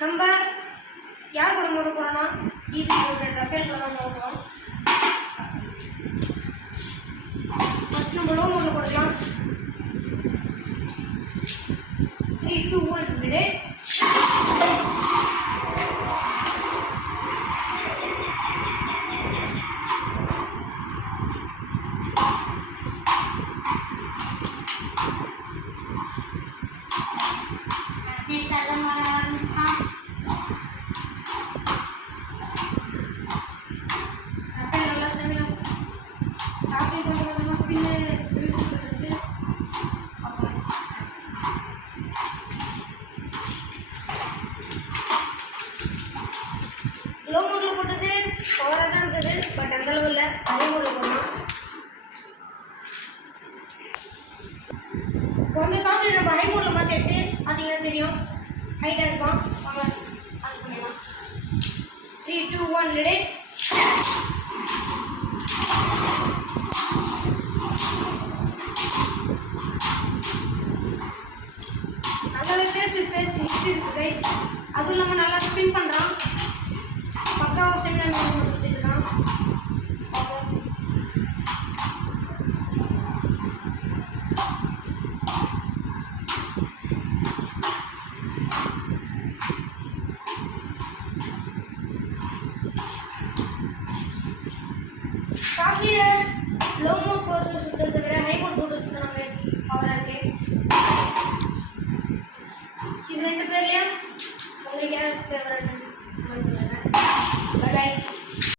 நம்ம யார் கூட மோத போகிறோன்னா டிபி ரஃபேல் கூட தான் மோத போகிறோம். ஃபஸ்ட் நம்ம லோ மோடில் போடலாம். 3, 2, 1 மினிட். லோ மோடில் போட்டது பவராக தான் இருந்தது, பட் அந்த அளவு இல்லை. ஹை மோடில் போடலாம். இப்போ வந்து ஃபேமிலி நம்ம ஹை மோடில் மாற்றியாச்சு. பார்த்தீங்கன்னா தெரியும் ஹைட்டாக இருக்கும். வாங்க ஆன் பண்ணிடலாம். 3, 2, 1 ரெடி. நல்லாவே ஃபேஸ் ஹிஸ்ட்ரி இருக்குது கைஸ். அதுவும் இல்லாமல் நல்லா ஸ்பின் பண்ணுறான். பக்காவாக ஸ்பின் பண்ணி சுற்றிட்டு இருக்கான். காஃபியில் லோ மோட் போட்டு சுற்றுறதை விட ஹை மோட் போட்டு சுற்றுறாங்க கைஸ். பவராக இருக்கு. இது ரெண்டு பேர்லையும் உங்களுக்கு யார் ஃபேவரட்? By by.